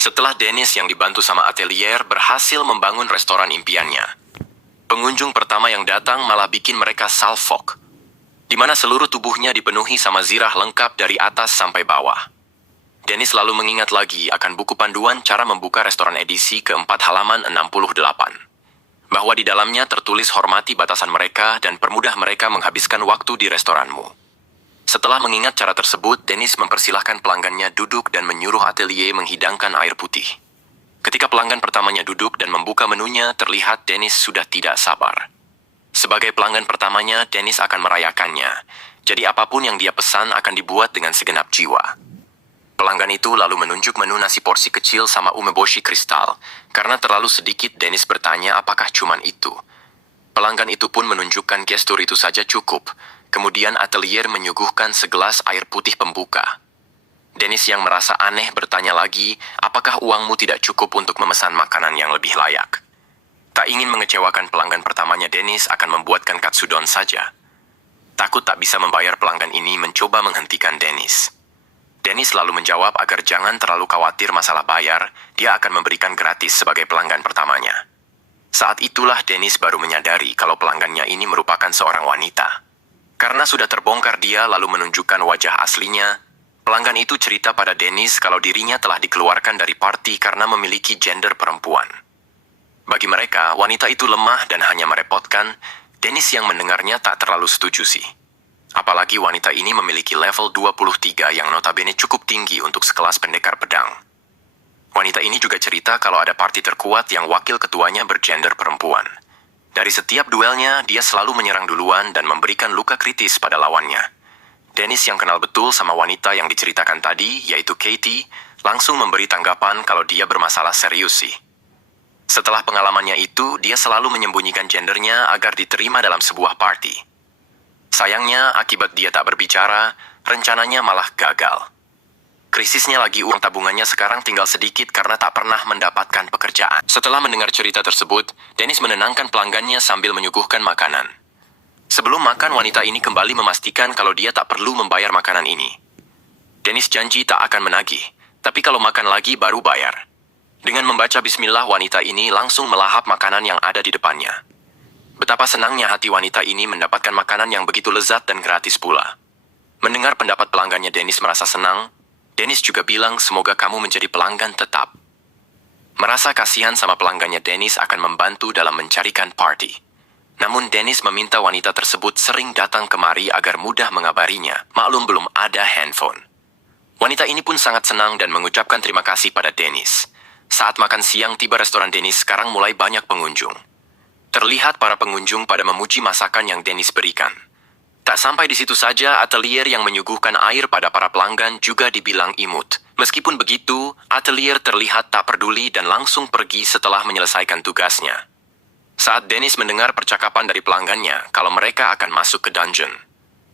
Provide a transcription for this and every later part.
Setelah Dennis yang dibantu sama atelier berhasil membangun restoran impiannya, pengunjung pertama yang datang malah bikin mereka salfok, di mana seluruh tubuhnya dipenuhi sama zirah lengkap dari atas sampai bawah. Dennis lalu mengingat lagi akan buku panduan cara membuka restoran edisi keempat halaman 68. Bahwa di dalamnya tertulis hormati batasan mereka dan permudah mereka menghabiskan waktu di restoranmu. Setelah mengingat cara tersebut, Dennis mempersilahkan pelanggannya duduk dan menyuruh atelier menghidangkan air putih. Ketika pelanggan pertamanya duduk dan membuka menunya, terlihat Dennis sudah tidak sabar. Sebagai pelanggan pertamanya, Dennis akan merayakannya. Jadi apapun yang dia pesan akan dibuat dengan segenap jiwa. Pelanggan itu lalu menunjuk menu nasi porsi kecil sama umeboshi kristal. Karena terlalu sedikit, Dennis bertanya apakah cuman itu. Pelanggan itu pun menunjukkan gestur itu saja cukup. Kemudian atelier menyuguhkan segelas air putih pembuka. Dennis yang merasa aneh bertanya lagi, apakah uangmu tidak cukup untuk memesan makanan yang lebih layak? Tak ingin mengecewakan pelanggan pertamanya, Dennis akan membuatkan katsudon saja. Takut tak bisa membayar, pelanggan ini mencoba menghentikan Dennis. Dennis lalu menjawab agar jangan terlalu khawatir masalah bayar, dia akan memberikan gratis sebagai pelanggan pertamanya. Saat itulah Dennis baru menyadari kalau pelanggannya ini merupakan seorang wanita. Karena sudah terbongkar, dia lalu menunjukkan wajah aslinya. Pelanggan itu cerita pada Dennis kalau dirinya telah dikeluarkan dari party karena memiliki gender perempuan. Bagi mereka, wanita itu lemah dan hanya merepotkan. Dennis yang mendengarnya tak terlalu setuju sih. Apalagi wanita ini memiliki level 23 yang notabene cukup tinggi untuk sekelas pendekar pedang. Wanita ini juga cerita kalau ada party terkuat yang wakil ketuanya bergender perempuan. Dari setiap duelnya, dia selalu menyerang duluan dan memberikan luka kritis pada lawannya. Dennis yang kenal betul sama wanita yang diceritakan tadi, yaitu Katie, langsung memberi tanggapan kalau dia bermasalah serius sih. Setelah pengalamannya itu, dia selalu menyembunyikan gendernya agar diterima dalam sebuah party. Sayangnya, akibat dia tak berbicara, rencananya malah gagal. Krisisnya lagi, uang tabungannya sekarang tinggal sedikit karena tak pernah mendapatkan pekerjaan. Setelah mendengar cerita tersebut, Dennis menenangkan pelanggannya sambil menyuguhkan makanan. Sebelum makan, wanita ini kembali memastikan kalau dia tak perlu membayar makanan ini. Dennis janji tak akan menagih, tapi kalau makan lagi baru bayar. Dengan membaca bismillah, wanita ini langsung melahap makanan yang ada di depannya. Betapa senangnya hati wanita ini mendapatkan makanan yang begitu lezat dan gratis pula. Mendengar pendapat pelanggannya, Dennis merasa senang. Dennis juga bilang semoga kamu menjadi pelanggan tetap. Merasa kasihan sama pelanggannya, Dennis akan membantu dalam mencarikan party. Namun Dennis meminta wanita tersebut sering datang kemari agar mudah mengabarinya. Maklum belum ada handphone. Wanita ini pun sangat senang dan mengucapkan terima kasih pada Dennis. Saat makan siang tiba, restoran Dennis sekarang mulai banyak pengunjung. Terlihat para pengunjung pada memuji masakan yang Dennis berikan. Tak sampai di situ saja, atelier yang menyuguhkan air pada para pelanggan juga dibilang imut. Meskipun begitu, atelier terlihat tak peduli dan langsung pergi setelah menyelesaikan tugasnya. Saat Dennis mendengar percakapan dari pelanggannya kalau mereka akan masuk ke dungeon,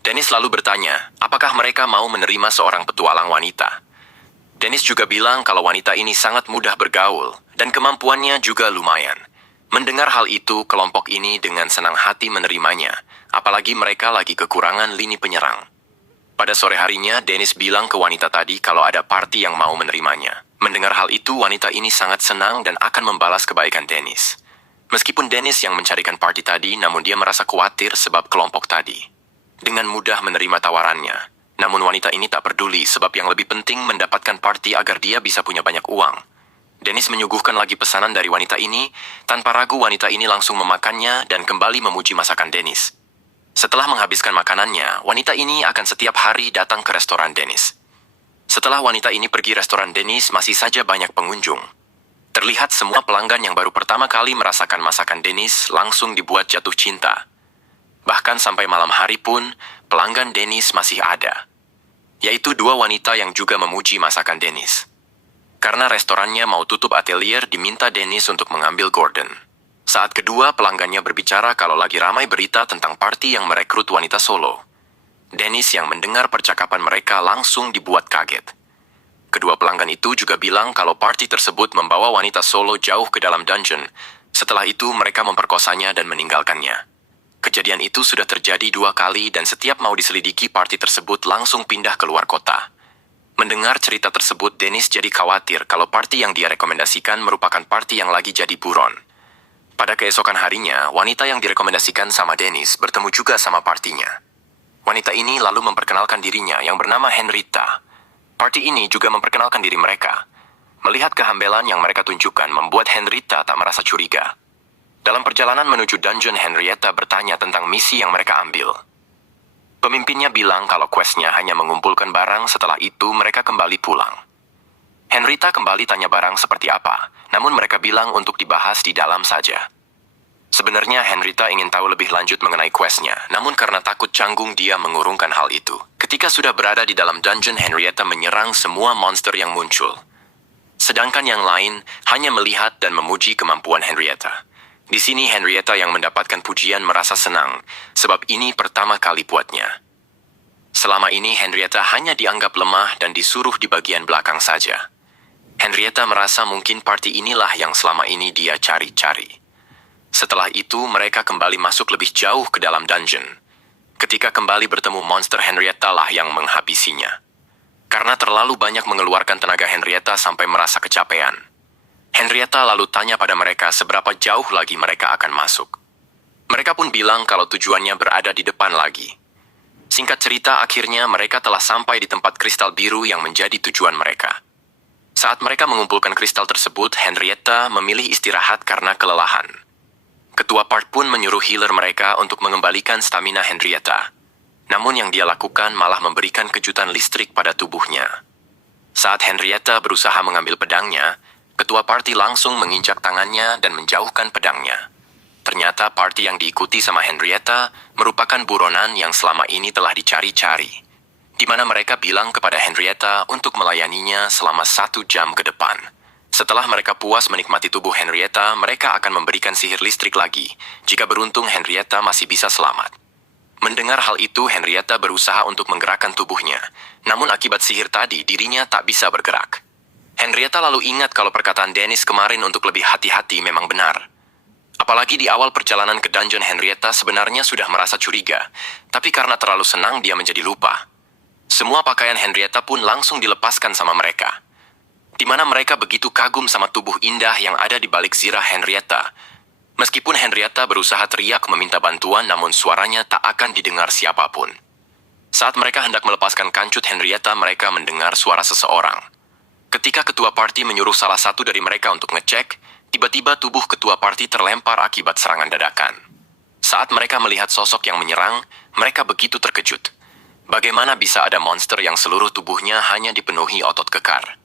Dennis lalu bertanya, apakah mereka mau menerima seorang petualang wanita. Dennis juga bilang kalau wanita ini sangat mudah bergaul dan kemampuannya juga lumayan. Mendengar hal itu, kelompok ini dengan senang hati menerimanya, apalagi mereka lagi kekurangan lini penyerang. Pada sore harinya, Dennis bilang ke wanita tadi kalau ada party yang mau menerimanya. Mendengar hal itu, wanita ini sangat senang dan akan membalas kebaikan Dennis. Meskipun Dennis yang mencarikan party tadi, namun dia merasa khawatir sebab kelompok tadi dengan mudah menerima tawarannya. Namun wanita ini tak peduli sebab yang lebih penting mendapatkan party agar dia bisa punya banyak uang. Dennis menyuguhkan lagi pesanan dari wanita ini. Tanpa ragu, wanita ini langsung memakannya dan kembali memuji masakan Dennis. Setelah menghabiskan makanannya, wanita ini akan setiap hari datang ke restoran Dennis. Setelah wanita ini pergi, restoran Dennis masih saja banyak pengunjung. Terlihat semua pelanggan yang baru pertama kali merasakan masakan Dennis langsung dibuat jatuh cinta. Bahkan sampai malam hari pun, pelanggan Dennis masih ada. Yaitu dua wanita yang juga memuji masakan Dennis. Karena restorannya mau tutup, atelier diminta Dennis untuk mengambil Gordon. Saat kedua pelanggannya berbicara kalau lagi ramai berita tentang party yang merekrut wanita solo. Dennis yang mendengar percakapan mereka langsung dibuat kaget. Kedua pelanggan itu juga bilang kalau party tersebut membawa wanita solo jauh ke dalam dungeon. Setelah itu mereka memperkosanya dan meninggalkannya. Kejadian itu sudah terjadi 2 kali dan setiap mau diselidiki, party tersebut langsung pindah keluar kota. Mendengar cerita tersebut, Dennis jadi khawatir kalau party yang dia rekomendasikan merupakan party yang lagi jadi buron. Pada keesokan harinya, wanita yang direkomendasikan sama Dennis bertemu juga sama partinya. Wanita ini lalu memperkenalkan dirinya yang bernama Henrietta. Party ini juga memperkenalkan diri mereka. Melihat kehambelan yang mereka tunjukkan membuat Henrietta tak merasa curiga. Dalam perjalanan menuju dungeon, Henrietta bertanya tentang misi yang mereka ambil. Pemimpinnya bilang kalau questnya hanya mengumpulkan barang, setelah itu mereka kembali pulang. Henrietta kembali tanya barang seperti apa, namun mereka bilang untuk dibahas di dalam saja. Sebenarnya Henrietta ingin tahu lebih lanjut mengenai questnya, namun karena takut canggung dia mengurungkan hal itu. Ketika sudah berada di dalam dungeon, Henrietta menyerang semua monster yang muncul. Sedangkan yang lain hanya melihat dan memuji kemampuan Henrietta. Di sini Henrietta yang mendapatkan pujian merasa senang, sebab ini pertama kali buatnya. Selama ini Henrietta hanya dianggap lemah dan disuruh di bagian belakang saja. Henrietta merasa mungkin party inilah yang selama ini dia cari-cari. Setelah itu mereka kembali masuk lebih jauh ke dalam dungeon. Ketika kembali bertemu monster, Henrietta lah yang menghabisinya. Karena terlalu banyak mengeluarkan tenaga, Henrietta sampai merasa kecapean. Henrietta lalu tanya pada mereka seberapa jauh lagi mereka akan masuk. Mereka pun bilang kalau tujuannya berada di depan lagi. Singkat cerita, akhirnya mereka telah sampai di tempat kristal biru yang menjadi tujuan mereka. Saat mereka mengumpulkan kristal tersebut, Henrietta memilih istirahat karena kelelahan. Ketua part pun menyuruh healer mereka untuk mengembalikan stamina Henrietta. Namun yang dia lakukan malah memberikan kejutan listrik pada tubuhnya. Saat Henrietta berusaha mengambil pedangnya, ketua party langsung menginjak tangannya dan menjauhkan pedangnya. Ternyata party yang diikuti sama Henrietta merupakan buronan yang selama ini telah dicari-cari, di mana mereka bilang kepada Henrietta untuk melayaninya selama 1 jam ke depan. Setelah mereka puas menikmati tubuh Henrietta, mereka akan memberikan sihir listrik lagi. Jika beruntung, Henrietta masih bisa selamat. Mendengar hal itu, Henrietta berusaha untuk menggerakkan tubuhnya. Namun akibat sihir tadi, dirinya tak bisa bergerak. Henrietta lalu ingat kalau perkataan Dennis kemarin untuk lebih hati-hati memang benar. Apalagi di awal perjalanan ke dungeon, Henrietta sebenarnya sudah merasa curiga, tapi karena terlalu senang dia menjadi lupa. Semua pakaian Henrietta pun langsung dilepaskan sama mereka. Di mana mereka begitu kagum sama tubuh indah yang ada di balik zirah Henrietta. Meskipun Henrietta berusaha teriak meminta bantuan, namun suaranya tak akan didengar siapapun. Saat mereka hendak melepaskan kancut Henrietta, mereka mendengar suara seseorang. Ketika ketua party menyuruh salah satu dari mereka untuk ngecek, tiba-tiba tubuh ketua party terlempar akibat serangan dadakan. Saat mereka melihat sosok yang menyerang, mereka begitu terkejut. Bagaimana bisa ada monster yang seluruh tubuhnya hanya dipenuhi otot kekar?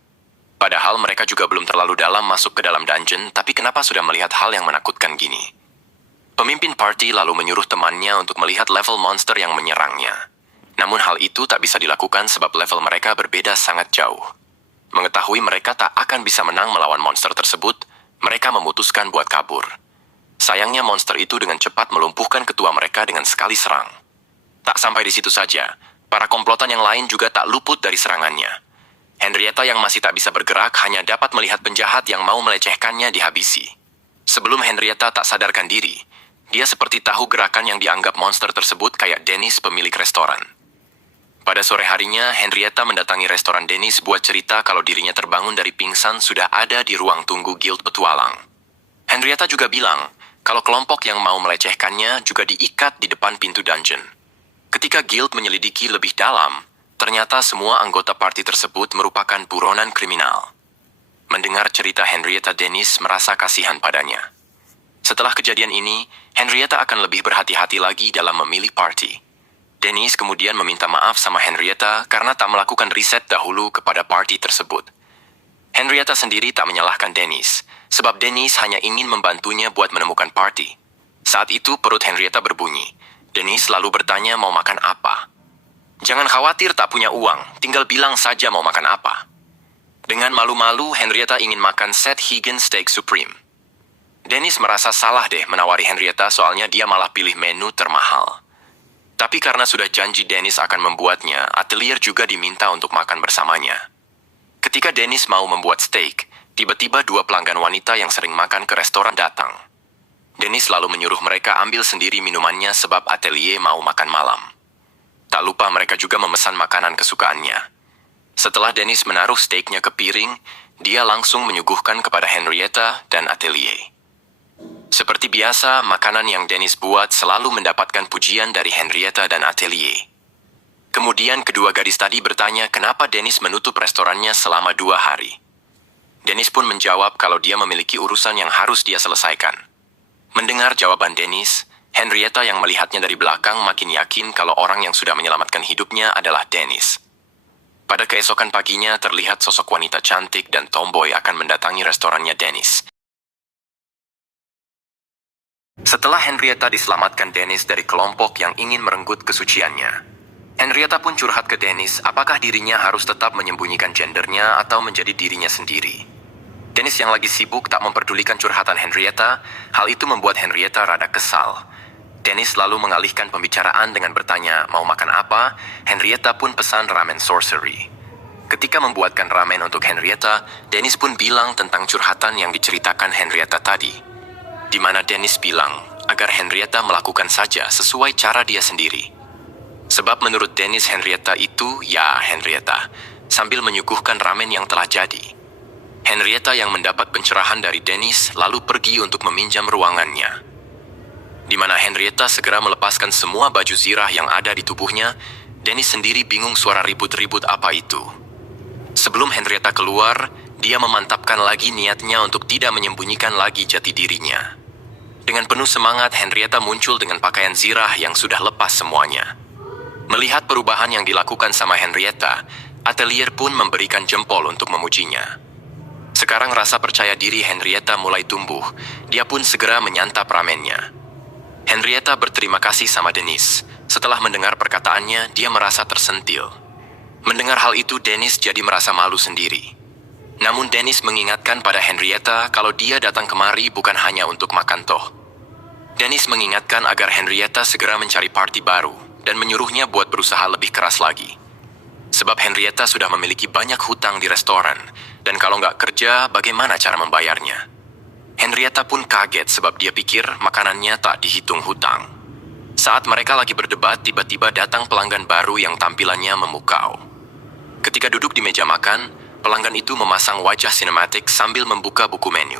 Padahal mereka juga belum terlalu dalam masuk ke dalam dungeon, tapi kenapa sudah melihat hal yang menakutkan gini? Pemimpin party lalu menyuruh temannya untuk melihat level monster yang menyerangnya. Namun hal itu tak bisa dilakukan sebab level mereka berbeda sangat jauh. Mengetahui mereka tak akan bisa menang melawan monster tersebut, mereka memutuskan buat kabur. Sayangnya monster itu dengan cepat melumpuhkan ketua mereka dengan sekali serang. Tak sampai di situ saja, para komplotan yang lain juga tak luput dari serangannya. Henrietta yang masih tak bisa bergerak hanya dapat melihat penjahat yang mau melecehkannya dihabisi. Sebelum Henrietta tak sadarkan diri, dia seperti tahu gerakan yang dianggap monster tersebut kayak Dennis, pemilik restoran. Pada sore harinya, Henrietta mendatangi restoran Dennis buat cerita kalau dirinya terbangun dari pingsan sudah ada di ruang tunggu Guild Petualang. Henrietta juga bilang kalau kelompok yang mau melecehkannya juga diikat di depan pintu dungeon. Ketika Guild menyelidiki lebih dalam, ternyata semua anggota party tersebut merupakan buronan kriminal. Mendengar cerita Henrietta, Dennis merasa kasihan padanya. Setelah kejadian ini, Henrietta akan lebih berhati-hati lagi dalam memilih party. Dennis kemudian meminta maaf sama Henrietta karena tak melakukan riset dahulu kepada party tersebut. Henrietta sendiri tak menyalahkan Dennis, sebab Dennis hanya ingin membantunya buat menemukan party. Saat itu perut Henrietta berbunyi. Dennis lalu bertanya mau makan apa. Jangan khawatir tak punya uang, tinggal bilang saja mau makan apa. Dengan malu-malu, Henrietta ingin makan set Higgins Steak Supreme. Dennis merasa salah deh menawari Henrietta soalnya dia malah pilih menu termahal. Tapi karena sudah janji Dennis akan membuatnya, Atelier juga diminta untuk makan bersamanya. Ketika Dennis mau membuat steak, tiba-tiba 2 pelanggan wanita yang sering makan ke restoran datang. Dennis lalu menyuruh mereka ambil sendiri minumannya sebab Atelier mau makan malam. Tak lupa mereka juga memesan makanan kesukaannya. Setelah Dennis menaruh steaknya ke piring, dia langsung menyuguhkan kepada Henrietta dan Atelier. Seperti biasa, makanan yang Dennis buat selalu mendapatkan pujian dari Henrietta dan Atelier. Kemudian kedua gadis tadi bertanya kenapa Dennis menutup restorannya selama 2 hari. Dennis pun menjawab kalau dia memiliki urusan yang harus dia selesaikan. Mendengar jawaban Dennis, Henrietta yang melihatnya dari belakang makin yakin kalau orang yang sudah menyelamatkan hidupnya adalah Dennis. Pada keesokan paginya terlihat sosok wanita cantik dan tomboy akan mendatangi restorannya Dennis. Setelah Henrietta diselamatkan Dennis dari kelompok yang ingin merenggut kesuciannya, Henrietta pun curhat ke Dennis apakah dirinya harus tetap menyembunyikan gendernya atau menjadi dirinya sendiri. Dennis yang lagi sibuk tak memperdulikan curhatan Henrietta, hal itu membuat Henrietta rada kesal. Dennis lalu mengalihkan pembicaraan dengan bertanya mau makan apa. Henrietta pun pesan ramen sorcery. Ketika membuatkan ramen untuk Henrietta, Dennis pun bilang tentang curhatan yang diceritakan Henrietta tadi, di mana Dennis bilang agar Henrietta melakukan saja sesuai cara dia sendiri. Sebab menurut Dennis Henrietta itu ya Henrietta, sambil menyuguhkan ramen yang telah jadi. Henrietta yang mendapat pencerahan dari Dennis lalu pergi untuk meminjam ruangannya, di mana Henrietta segera melepaskan semua baju zirah yang ada di tubuhnya. Dennis sendiri bingung suara ribut-ribut apa itu. Sebelum Henrietta keluar, dia memantapkan lagi niatnya untuk tidak menyembunyikan lagi jati dirinya. Dengan penuh semangat, Henrietta muncul dengan pakaian zirah yang sudah lepas semuanya. Melihat perubahan yang dilakukan sama Henrietta, Atelier pun memberikan jempol untuk memujinya. Sekarang rasa percaya diri Henrietta mulai tumbuh. Dia pun segera menyantap ramennya. Henrietta berterima kasih sama Dennis. Setelah mendengar perkataannya, dia merasa tersentil. Mendengar hal itu, Dennis jadi merasa malu sendiri. Namun Dennis mengingatkan pada Henrietta kalau dia datang kemari bukan hanya untuk makan toh. Dennis mengingatkan agar Henrietta segera mencari party baru dan menyuruhnya buat berusaha lebih keras lagi. Sebab Henrietta sudah memiliki banyak hutang di restoran, dan kalau nggak kerja, bagaimana cara membayarnya? Henrietta pun kaget sebab dia pikir makanannya tak dihitung hutang. Saat mereka lagi berdebat, tiba-tiba datang pelanggan baru yang tampilannya memukau. Ketika duduk di meja makan, pelanggan itu memasang wajah sinematik sambil membuka buku menu.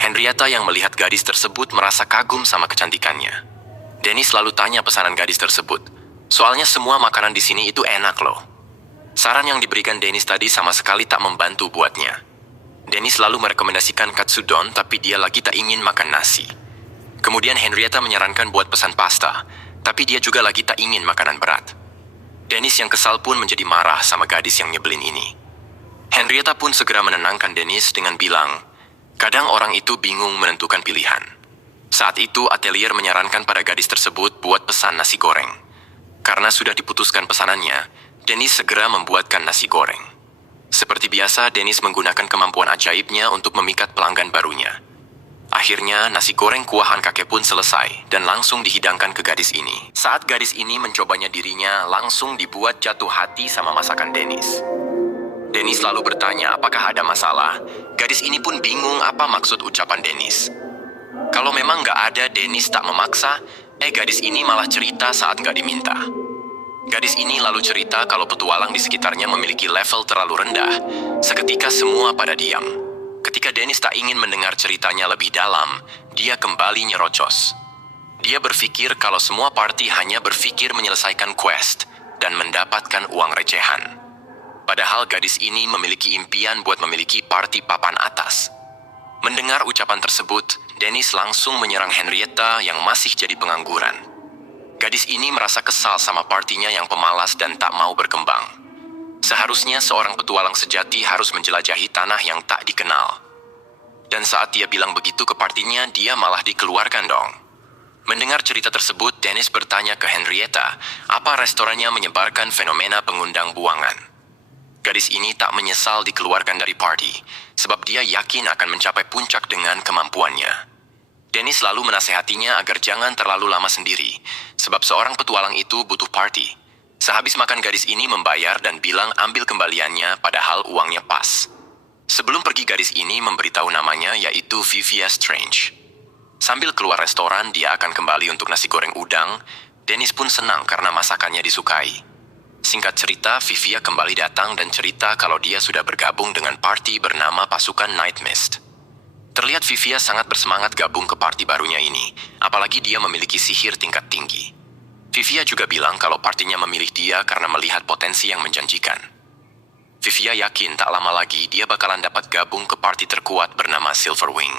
Henrietta yang melihat gadis tersebut merasa kagum sama kecantikannya. Dennis lalu tanya pesanan gadis tersebut. Soalnya semua makanan di sini itu enak loh. Saran yang diberikan Dennis tadi sama sekali tak membantu buatnya. Dennis lalu merekomendasikan katsudon, tapi dia lagi tak ingin makan nasi. Kemudian Henrietta menyarankan buat pesan pasta, tapi dia juga lagi tak ingin makanan berat. Dennis yang kesal pun menjadi marah sama gadis yang nyebelin ini. Henrietta pun segera menenangkan Dennis dengan bilang, kadang orang itu bingung menentukan pilihan. Saat itu Atelier menyarankan pada gadis tersebut buat pesan nasi goreng. Karena sudah diputuskan pesanannya, Dennis segera membuatkan nasi goreng. Seperti biasa, Dennis menggunakan kemampuan ajaibnya untuk memikat pelanggan barunya. Akhirnya, nasi goreng kuahan kakek pun selesai dan langsung dihidangkan ke gadis ini. Saat gadis ini mencobanya dirinya, langsung dibuat jatuh hati sama masakan Dennis. Dennis lalu bertanya apakah ada masalah. Gadis ini pun bingung apa maksud ucapan Dennis. Kalau memang nggak ada, Dennis tak memaksa. Gadis ini malah cerita saat nggak diminta. Gadis ini lalu cerita kalau petualang di sekitarnya memiliki level terlalu rendah. Seketika semua pada diam. Ketika Dennis tak ingin mendengar ceritanya lebih dalam, dia kembali nyerocos. Dia berpikir kalau semua party hanya berpikir menyelesaikan quest dan mendapatkan uang recehan. Padahal gadis ini memiliki impian buat memiliki party papan atas. Mendengar ucapan tersebut, Dennis langsung menyerang Henrietta yang masih jadi pengangguran. Gadis ini merasa kesal sama partinya yang pemalas dan tak mau berkembang. Seharusnya seorang petualang sejati harus menjelajahi tanah yang tak dikenal. Dan saat dia bilang begitu ke partinya, dia malah dikeluarkan dong. Mendengar cerita tersebut, Dennis bertanya ke Henrietta, apa restorannya menyebarkan fenomena pengundang buangan. Gadis ini tak menyesal dikeluarkan dari party, sebab dia yakin akan mencapai puncak dengan kemampuannya. Dennis lalu menasehatinya agar jangan terlalu lama sendiri, sebab seorang petualang itu butuh party. Sehabis makan, gadis ini membayar dan bilang ambil kembaliannya padahal uangnya pas. Sebelum pergi, gadis ini memberitahu namanya yaitu Vivia Strange. Sambil keluar restoran, dia akan kembali untuk nasi goreng udang. Dennis pun senang karena masakannya disukai. Singkat cerita, Vivia kembali datang dan cerita kalau dia sudah bergabung dengan party bernama Pasukan Night Mist. Terlihat Vivia sangat bersemangat gabung ke party barunya ini, apalagi dia memiliki sihir tingkat tinggi. Vivia juga bilang kalau partinya memilih dia karena melihat potensi yang menjanjikan. Vivia yakin tak lama lagi dia bakalan dapat gabung ke party terkuat bernama Silverwing.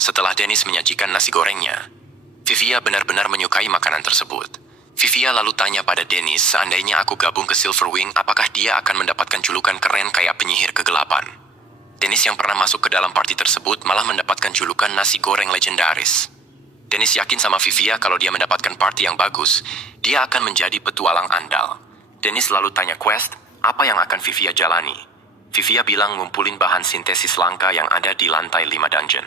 Setelah Dennis menyajikan nasi gorengnya, Vivia benar-benar menyukai makanan tersebut. Vivia lalu tanya pada Dennis, seandainya aku gabung ke Silverwing, apakah dia akan mendapatkan julukan keren kayak penyihir kegelapan? Dennis yang pernah masuk ke dalam party tersebut malah mendapatkan julukan nasi goreng legendaris. Dennis yakin sama Vivia kalau dia mendapatkan party yang bagus, dia akan menjadi petualang andal. Dennis lalu tanya Quest, apa yang akan Vivia jalani? Vivia bilang ngumpulin bahan sintesis langka yang ada di lantai 5 dungeon.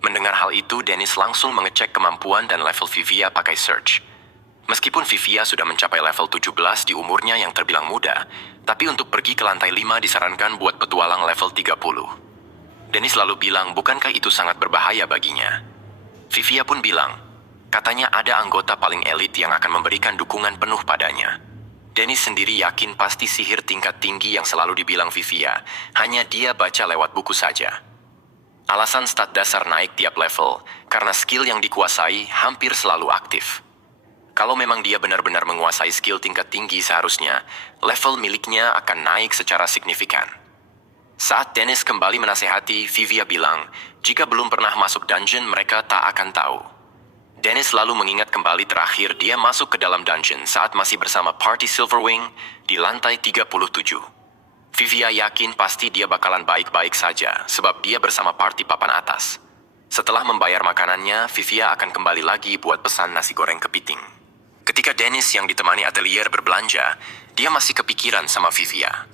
Mendengar hal itu, Dennis langsung mengecek kemampuan dan level Vivia pakai search. Meskipun Vivia sudah mencapai level 17 di umurnya yang terbilang muda, tapi untuk pergi ke lantai 5 disarankan buat petualang level 30. Dennis lalu bilang, bukankah itu sangat berbahaya baginya? Vivia pun bilang, katanya ada anggota paling elit yang akan memberikan dukungan penuh padanya. Dennis sendiri yakin pasti sihir tingkat tinggi yang selalu dibilang Vivia, hanya dia baca lewat buku saja. Alasan stat dasar naik tiap level, karena skill yang dikuasai hampir selalu aktif. Kalau memang dia benar-benar menguasai skill tingkat tinggi seharusnya, level miliknya akan naik secara signifikan. Saat Dennis kembali menasehati, Vivia bilang, jika belum pernah masuk dungeon mereka tak akan tahu. Dennis lalu mengingat kembali terakhir dia masuk ke dalam dungeon saat masih bersama Party Silverwing di lantai 37. Vivia yakin pasti dia bakalan baik-baik saja sebab dia bersama party papan atas. Setelah membayar makanannya, Vivia akan kembali lagi buat pesan nasi goreng kepiting. Ketika Dennis yang ditemani atelier berbelanja, dia masih kepikiran sama Vivia.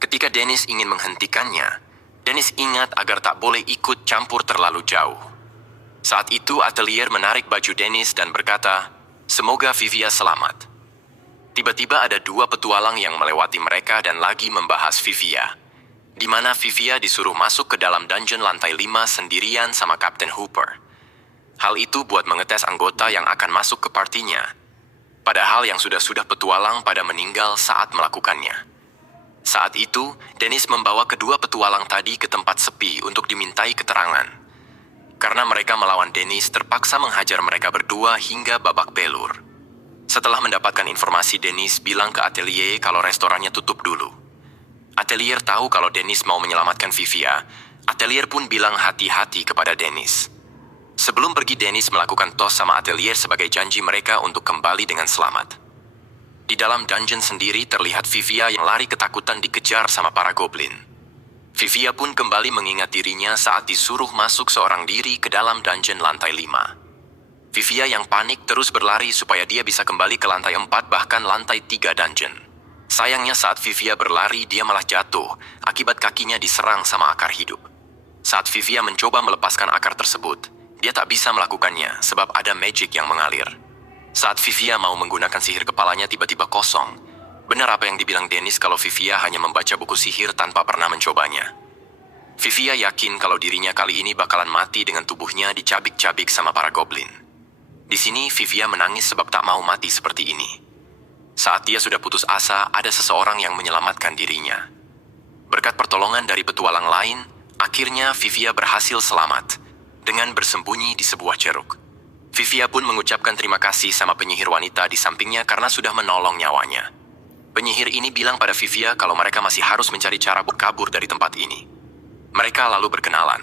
Ketika Dennis ingin menghentikannya, Dennis ingat agar tak boleh ikut campur terlalu jauh. Saat itu atelier menarik baju Dennis dan berkata, semoga Vivia selamat. Tiba-tiba ada dua petualang yang melewati mereka dan lagi membahas Vivia, di mana Vivia disuruh masuk ke dalam dungeon lantai 5 sendirian sama Kapten Hooper. Hal itu buat mengetes anggota yang akan masuk ke partinya. Padahal yang sudah petualang pada meninggal saat melakukannya. Saat itu, Dennis membawa kedua petualang tadi ke tempat sepi untuk dimintai keterangan. Karena mereka melawan Dennis, terpaksa menghajar mereka berdua hingga babak belur. Setelah mendapatkan informasi, Dennis bilang ke atelier kalau restorannya tutup dulu. Atelier tahu kalau Dennis mau menyelamatkan Vivia. Atelier pun bilang hati-hati kepada Dennis. Sebelum pergi, Dennis melakukan tos sama atelier sebagai janji mereka untuk kembali dengan selamat. Di dalam dungeon sendiri terlihat Vivia yang lari ketakutan dikejar sama para goblin. Vivia pun kembali mengingat dirinya saat disuruh masuk seorang diri ke dalam dungeon lantai 5. Vivia yang panik terus berlari supaya dia bisa kembali ke lantai 4 bahkan lantai 3 dungeon. Sayangnya saat Vivia berlari dia malah jatuh akibat kakinya diserang sama akar hidup. Saat Vivia mencoba melepaskan akar tersebut, dia tak bisa melakukannya sebab ada magic yang mengalir. Saat Vivia mau menggunakan sihir kepalanya tiba-tiba kosong. Benar apa yang dibilang Dennis kalau Vivia hanya membaca buku sihir tanpa pernah mencobanya. Vivia yakin kalau dirinya kali ini bakalan mati dengan tubuhnya dicabik-cabik sama para goblin. Di sini Vivia menangis sebab tak mau mati seperti ini. Saat dia sudah putus asa, ada seseorang yang menyelamatkan dirinya. Berkat pertolongan dari petualang lain, akhirnya Vivia berhasil selamat dengan bersembunyi di sebuah ceruk. Vivia pun mengucapkan terima kasih sama penyihir wanita di sampingnya karena sudah menolong nyawanya. Penyihir ini bilang pada Vivia kalau mereka masih harus mencari cara kabur dari tempat ini. Mereka lalu berkenalan,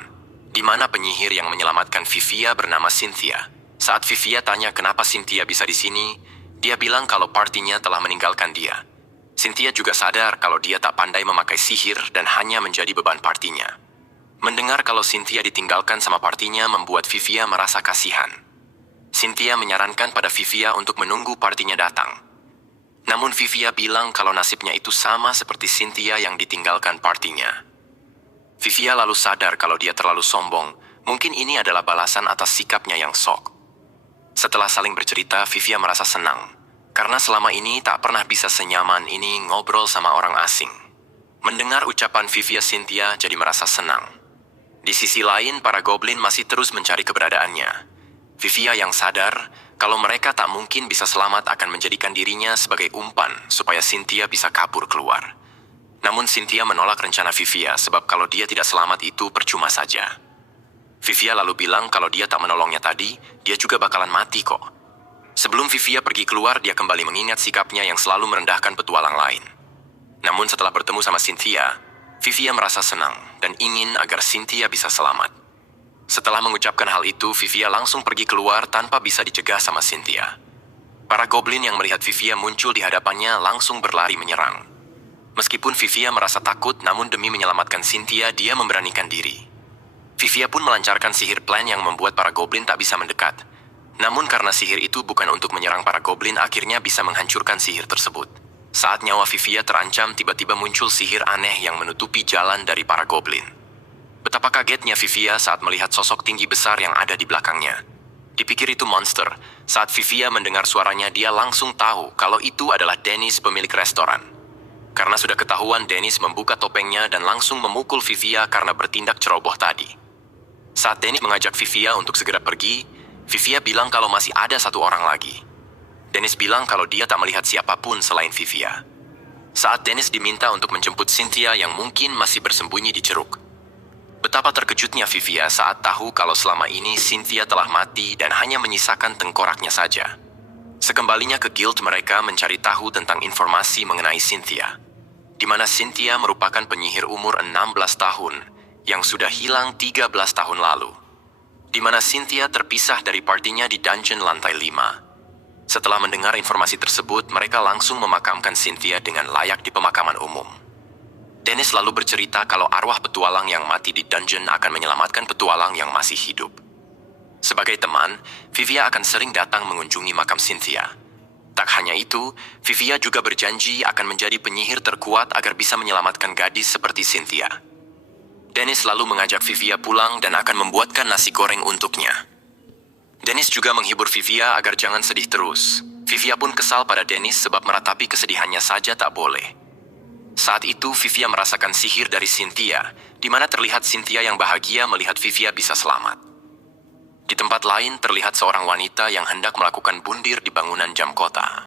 di mana penyihir yang menyelamatkan Vivia bernama Cynthia. Saat Vivia tanya kenapa Cynthia bisa di sini, dia bilang kalau partinya telah meninggalkan dia. Cynthia juga sadar kalau dia tak pandai memakai sihir dan hanya menjadi beban partinya. Mendengar kalau Cynthia ditinggalkan sama partinya membuat Vivia merasa kasihan. Cynthia menyarankan pada Vivia untuk menunggu partinya datang. Namun Vivia bilang kalau nasibnya itu sama seperti Cynthia yang ditinggalkan partinya. Vivia lalu sadar kalau dia terlalu sombong. Mungkin ini adalah balasan atas sikapnya yang sok. Setelah saling bercerita, Vivia merasa senang. Karena selama ini tak pernah bisa senyaman ini ngobrol sama orang asing. Mendengar ucapan Vivia, Cynthia jadi merasa senang. Di sisi lain, para goblin masih terus mencari keberadaannya. Vivia yang sadar kalau mereka tak mungkin bisa selamat akan menjadikan dirinya sebagai umpan supaya Cynthia bisa kabur keluar. Namun Cynthia menolak rencana Vivia sebab kalau dia tidak selamat itu percuma saja. Vivia lalu bilang kalau dia tak menolongnya tadi, dia juga bakalan mati kok. Sebelum Vivia pergi keluar, dia kembali mengingat sikapnya yang selalu merendahkan petualang lain. Namun setelah bertemu sama Cynthia, Vivia merasa senang dan ingin agar Cynthia bisa selamat. Setelah mengucapkan hal itu, Vivia langsung pergi keluar tanpa bisa dicegah sama Cynthia. Para goblin yang melihat Vivia muncul di hadapannya langsung berlari menyerang. Meskipun Vivia merasa takut, namun demi menyelamatkan Cynthia, dia memberanikan diri. Vivia pun melancarkan sihir plan yang membuat para goblin tak bisa mendekat. Namun karena sihir itu bukan untuk menyerang para goblin, akhirnya bisa menghancurkan sihir tersebut. Saat nyawa Vivia terancam, tiba-tiba muncul sihir aneh yang menutupi jalan dari para goblin. Betapa kagetnya Vivia saat melihat sosok tinggi besar yang ada di belakangnya. Dipikir itu monster, saat Vivia mendengar suaranya dia langsung tahu kalau itu adalah Dennis, pemilik restoran. Karena sudah ketahuan, Dennis membuka topengnya dan langsung memukul Vivia karena bertindak ceroboh tadi. Saat Dennis mengajak Vivia untuk segera pergi, Vivia bilang kalau masih ada satu orang lagi. Dennis bilang kalau dia tak melihat siapapun selain Vivia. Saat Dennis diminta untuk menjemput Cynthia yang mungkin masih bersembunyi di ceruk. Betapa terkejutnya Vivia saat tahu kalau selama ini Cynthia telah mati dan hanya menyisakan tengkoraknya saja. Sekembalinya ke guild, mereka mencari tahu tentang informasi mengenai Cynthia, di mana Cynthia merupakan penyihir umur 16 tahun yang sudah hilang 13 tahun lalu, di mana Cynthia terpisah dari partinya di dungeon lantai 5. Setelah mendengar informasi tersebut, mereka langsung memakamkan Cynthia dengan layak di pemakaman umum. Dennis lalu bercerita kalau arwah petualang yang mati di dungeon akan menyelamatkan petualang yang masih hidup. Sebagai teman, Vivia akan sering datang mengunjungi makam Cynthia. Tak hanya itu, Vivia juga berjanji akan menjadi penyihir terkuat agar bisa menyelamatkan gadis seperti Cynthia. Dennis lalu mengajak Vivia pulang dan akan membuatkan nasi goreng untuknya. Dennis juga menghibur Vivia agar jangan sedih terus. Vivia pun kesal pada Dennis sebab meratapi kesedihannya saja tak boleh. Saat itu, Vivia merasakan sihir dari Cynthia, di mana terlihat Cynthia yang bahagia melihat Vivia bisa selamat. Di tempat lain, terlihat seorang wanita yang hendak melakukan bundir di bangunan jam kota.